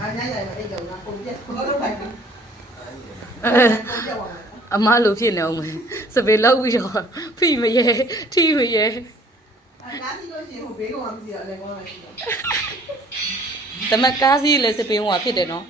အားရရအဲ့ကြောင့်ငါကိုပြက်ဘာလို့ပိုက်အမလိုဖြစ်နေအောင်မယ်စပယ်လောက်ပြီးတော့ဖိမရဲထိမရဲကားစီလို့ရှိရင်ဟိုဘေးကောင်ကမစီရလဲကောင်းလားတမကားစီလဲစပယ်ဟိုကဖြစ်တယ်နော်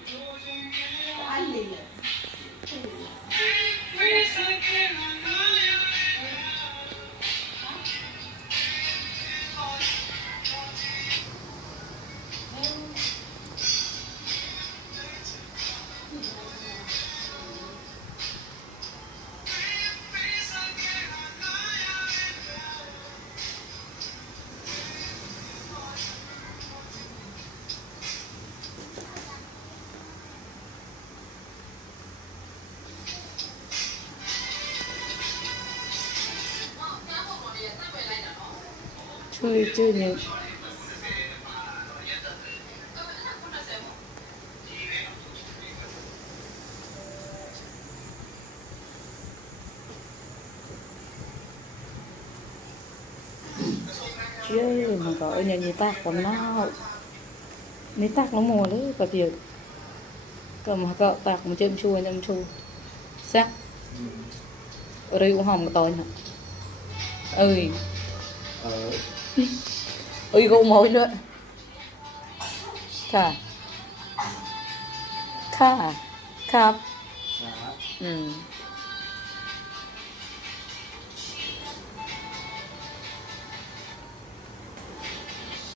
chơi chơi nhỉ? Chứ mà gọi nhà người ta còn nó người ta nó mùa đấy và việc cầm cậu tạc một châm chua châm chua. Xác ở đây cũng hòm một tối hả ơi. Ừ. วก็มาก็ตากมันเจิมช่วยจำชูซักริวหอมก็ตอยน่ะเอ้ย Ờ, Ui cô mồi nữaค่ะค่ะครับ dạ. อืม